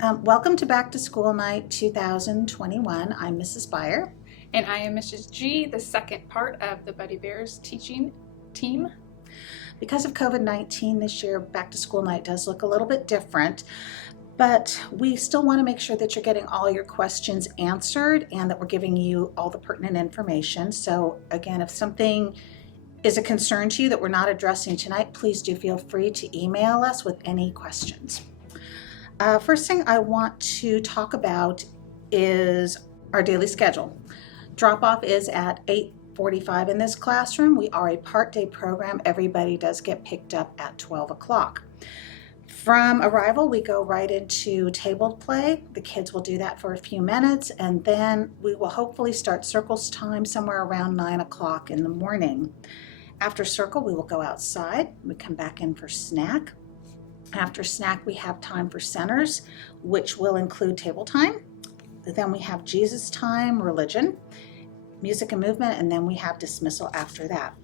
Welcome to Back to School Night 2021. I'm Mrs. Byer. And I am Mrs. G, the second part of the Buddy Bears teaching team. Because of COVID-19 this year, Back to School Night does look a little bit different, but we still want to make sure that you're getting all your questions answered and that we're giving you all the pertinent information. So again, if something is a concern to you that we're not addressing tonight, please do feel free to email us with any questions. First thing I want to talk about is our daily schedule. Drop-off is at 8:45 in this classroom. We are a part-day program. Everybody does get picked up at 12 o'clock. From arrival, we go right into table play. The kids will do that for a few minutes, and then we will hopefully start circles time somewhere around 9 o'clock in the morning. After circle, we will go outside. We come back in for snack. After snack, we have time for centers, which will include table time. Then we have Jesus time, religion, music and movement, and then we have dismissal after that.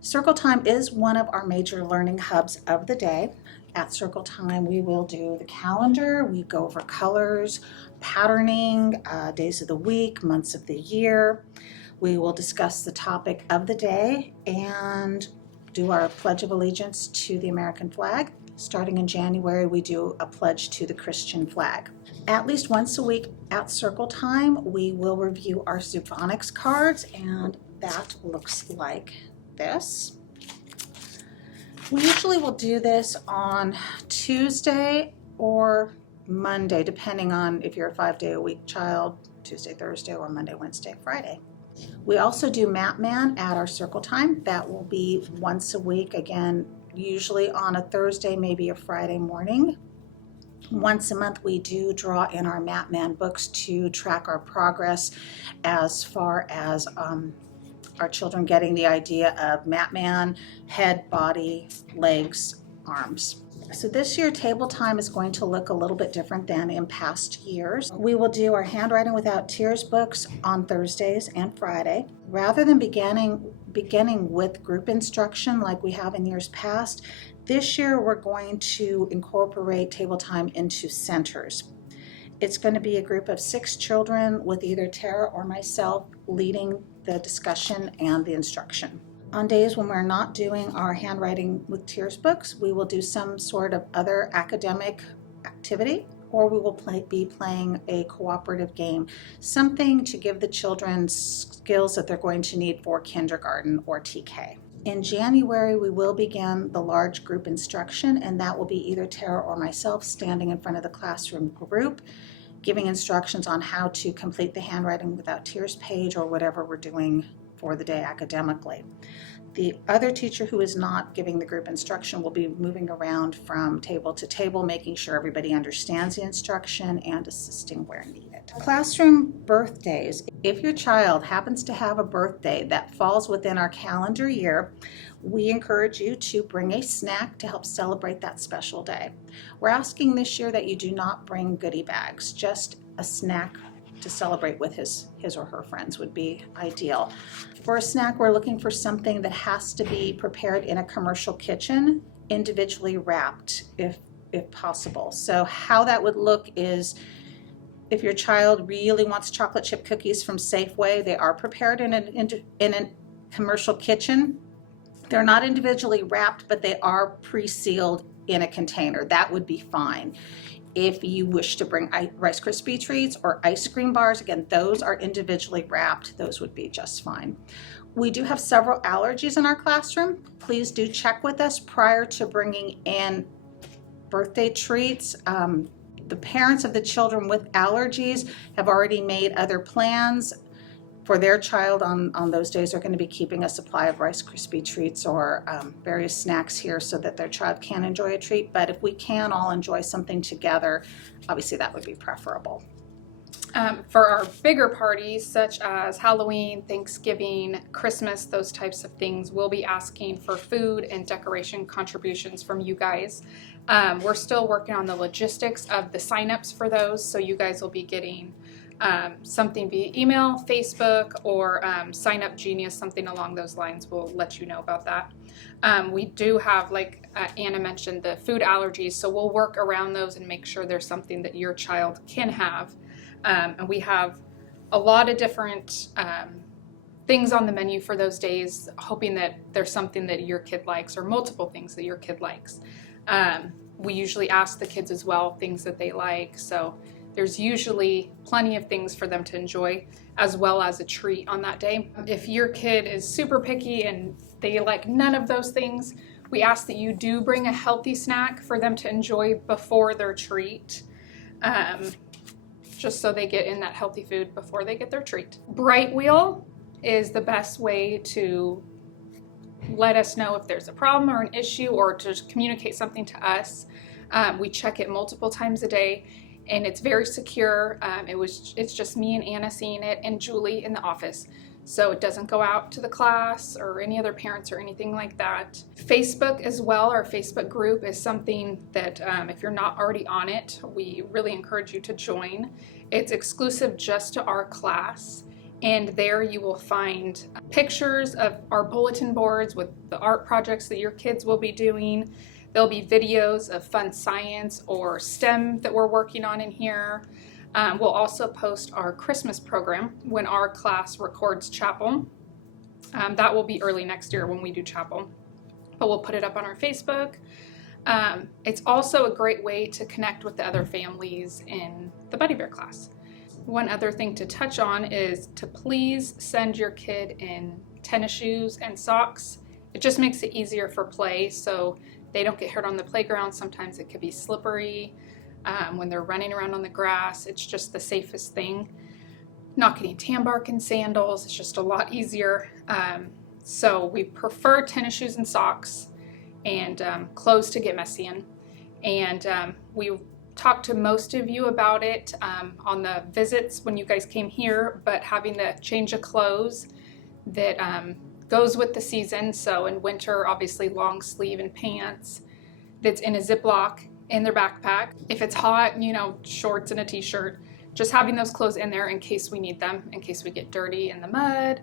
Circle time is one of our major learning hubs of the day. At circle time, we will do the calendar, we go over colors, patterning, days of the week, months of the year. We will discuss the topic of the day and do our Pledge of Allegiance to the American flag. Starting in January, we do a pledge to the Christian flag. At least once a week at circle time, we will review our Phonics cards, and that looks like this. We usually will do this on Tuesday or Monday, depending on if you're a 5-day-a-week child, Tuesday, Thursday, or Monday, Wednesday, Friday. We also do Map Man at our circle time. That will be once a week, again, usually on a Thursday, maybe a Friday morning. Once a month, we do draw in our Map Man books to track our progress as far as our children getting the idea of Map Man, head, body, legs, arms. So this year, table time is going to look a little bit different than in past years. We will do our Handwriting Without Tears books on Thursdays and Friday. Rather than beginning with group instruction like we have in years past, this year we're going to incorporate table time into centers. It's going to be a group of 6 children with either Tara or myself leading the discussion and the instruction. On days when we're not doing our Handwriting with Tears books, we will do some sort of other academic activity, or we will be playing a cooperative game, something to give the children skills that they're going to need for kindergarten or TK. In January, we will begin the large group instruction, and that will be either Tara or myself standing in front of the classroom group, giving instructions on how to complete the Handwriting Without Tears page or whatever we're doing for the day academically. The other teacher who is not giving the group instruction will be moving around from table to table, making sure everybody understands the instruction and assisting where needed. Classroom birthdays. If your child happens to have a birthday that falls within our calendar year, we encourage you to bring a snack to help celebrate that special day. We're asking this year that you do not bring goodie bags, just a snack to celebrate with his or her friends would be ideal. For a snack, we're looking for something that has to be prepared in a commercial kitchen, individually wrapped if possible. So how that would look is, if your child really wants chocolate chip cookies from Safeway, they are prepared in a commercial kitchen. They're not individually wrapped, but they are pre-sealed in a container. That would be fine. If you wish to bring Rice Krispie treats or ice cream bars, again, those are individually wrapped. Those would be just fine. We do have several allergies in our classroom. Please do check with us prior to bringing in birthday treats. The parents of the children with allergies have already made other plans for their child on those days. They're going to be keeping a supply of Rice Krispie treats or various snacks here so that their child can enjoy a treat. But if we can all enjoy something together, obviously that would be preferable. For our bigger parties, such as Halloween, Thanksgiving, Christmas, those types of things, we'll be asking for food and decoration contributions from you guys. We're still working on the logistics of the signups for those, so you guys will be getting something via email, Facebook, or Sign Up Genius, something along those lines. We'll let you know about that. We do have, like Anna mentioned, the food allergies, so we'll work around those and make sure there's something that your child can have. And we have a lot of different things on the menu for those days, hoping that there's something that your kid likes or multiple things that your kid likes. We usually ask the kids as well things that they like, so there's usually plenty of things for them to enjoy, as well as a treat on that day. If your kid is super picky and they like none of those things, we ask that you do bring a healthy snack for them to enjoy before their treat, just so they get in that healthy food before they get their treat. Bright Wheel is the best way to let us know if there's a problem or an issue, or to communicate something to us. We check it multiple times a day, and it's very secure. It's just me and Anna seeing it, and Julie in the office. So it doesn't go out to the class or any other parents or anything like that. Facebook as well, our Facebook group is something that if you're not already on it, we really encourage you to join. It's exclusive just to our class, and there you will find pictures of our bulletin boards with the art projects that your kids will be doing. There'll be videos of fun science or STEM that we're working on in here. We'll also post our Christmas program when our class records chapel. That will be early next year when we do chapel, but we'll put it up on our Facebook. It's also a great way to connect with the other families in the Buddy Bear class. One other thing to touch on is to please send your kid in tennis shoes and socks. It just makes it easier for play, so they don't get hurt on the playground. Sometimes it could be slippery when they're running around on the grass. It's just the safest thing. Not getting tan bark in sandals, it's just a lot easier. So we prefer tennis shoes and socks, and clothes to get messy in. And we talked to most of you about it on the visits when you guys came here, but having the change of clothes that goes with the season. So in winter, obviously long sleeve and pants that's in a Ziploc in their backpack. If it's hot, shorts and a t-shirt, just having those clothes in there in case we need them, in case we get dirty in the mud,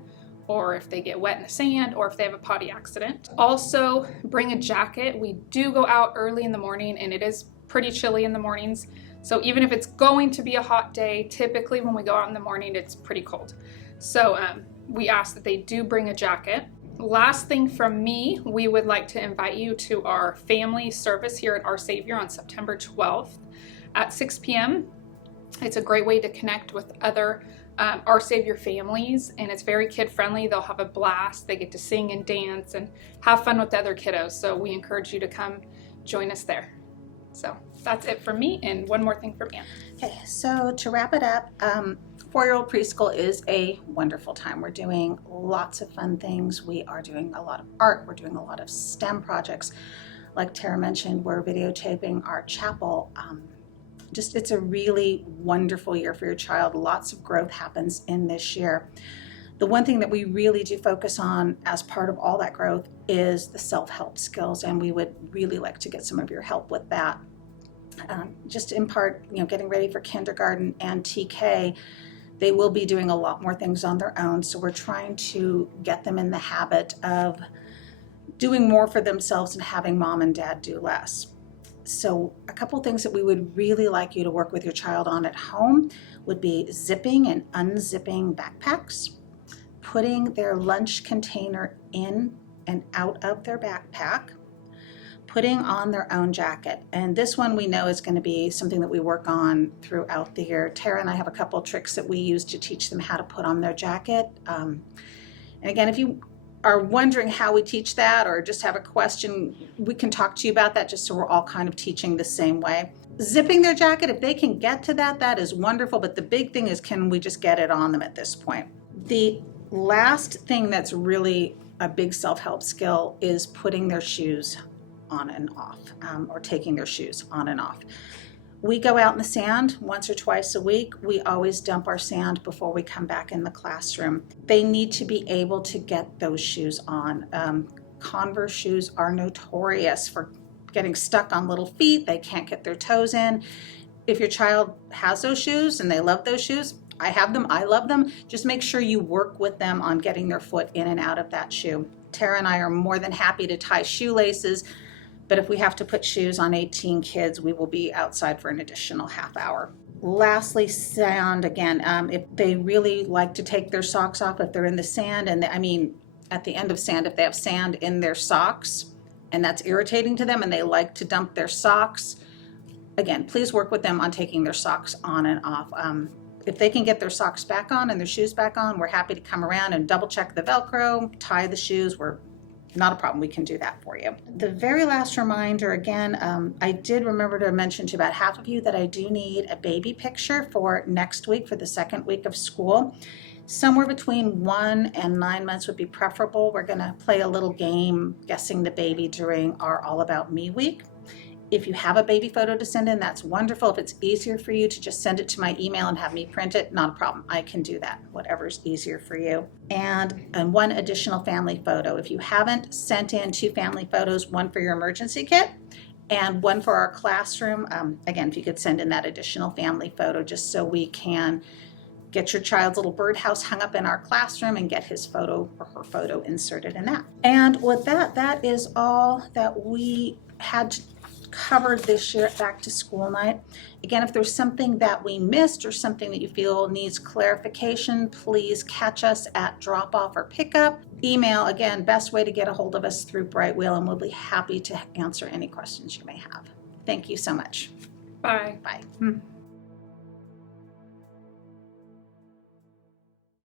or if they get wet in the sand, or if they have a potty accident. Also, bring a jacket. We do go out early in the morning, and it is pretty chilly in the mornings. So even if it's going to be a hot day, typically when we go out in the morning, it's pretty cold. So we ask that they do bring a jacket. Last thing from me, we would like to invite you to our family service here at Our Savior on September 12th at 6 p.m. It's a great way to connect with other Our Savior families, and it's very kid-friendly. They'll have a blast. They get to sing and dance and have fun with the other kiddos. So we encourage you to come join us there. So that's it from me, and one more thing from Anne. Okay, so to wrap it up, 4-year-old preschool is a wonderful time. We're doing lots of fun things. We are doing a lot of art. We're doing a lot of STEM projects. Like Tara mentioned, we're videotaping our chapel. It's a really wonderful year for your child. Lots of growth happens in this year. The one thing that we really do focus on as part of all that growth is the self-help skills, and we would really like to get some of your help with that. Just in part, getting ready for kindergarten and TK, they will be doing a lot more things on their own, so we're trying to get them in the habit of doing more for themselves and having mom and dad do less. So a couple things that we would really like you to work with your child on at home would be zipping and unzipping backpacks, putting their lunch container in and out of their backpack, putting on their own jacket. And this one we know is going to be something that we work on throughout the year. Tara and I have a couple of tricks that we use to teach them how to put on their jacket. And again, if you are wondering how we teach that, or just have a question, we can talk to you about that, just so we're all kind of teaching the same way. Zipping their jacket, if they can get to that, that is wonderful. But the big thing is, can we just get it on them at this point? The last thing that's really a big self-help skill is putting their shoes on and off, or taking their shoes on and off. We go out in the sand once or twice a week. We always dump our sand before we come back in the classroom. They need to be able to get those shoes on. Converse shoes are notorious for getting stuck on little feet. They can't get their toes in. If your child has those shoes and they love those shoes, I have them, I love them. Just make sure you work with them on getting their foot in and out of that shoe. Tara and I are more than happy to tie shoelaces, but if we have to put shoes on 18 kids, we will be outside for an additional half hour. Lastly, sand again. If they really like to take their socks off, if they're in the sand, and at the end of sand, if they have sand in their socks and that's irritating to them and they like to dump their socks, again, please work with them on taking their socks on and off. If they can get their socks back on and their shoes back on, we're happy to come around and double check the Velcro, tie the shoes. We're not a problem. We can do that for you. The very last reminder, again, I did remember to mention to about half of you that I do need a baby picture for next week, for the second week of school. Somewhere between 1 and 9 months would be preferable. We're going to play a little game guessing the baby during our All About Me week. If you have a baby photo to send in, that's wonderful. If it's easier for you to just send it to my email and have me print it, not a problem. I can do that, whatever's easier for you. And one additional family photo. If you haven't sent in 2 family photos, one for your emergency kit and one for our classroom, again, if you could send in that additional family photo just so we can get your child's little birdhouse hung up in our classroom and get his photo or her photo inserted in that. And with that, that is all that we had covered this year at Back to School Night. Again, if there's something that we missed or something that you feel needs clarification, please catch us at drop off or pickup. Email, again, best way to get a hold of us through Brightwheel, and we'll be happy to answer any questions you may have. Thank you so much. Bye. Bye.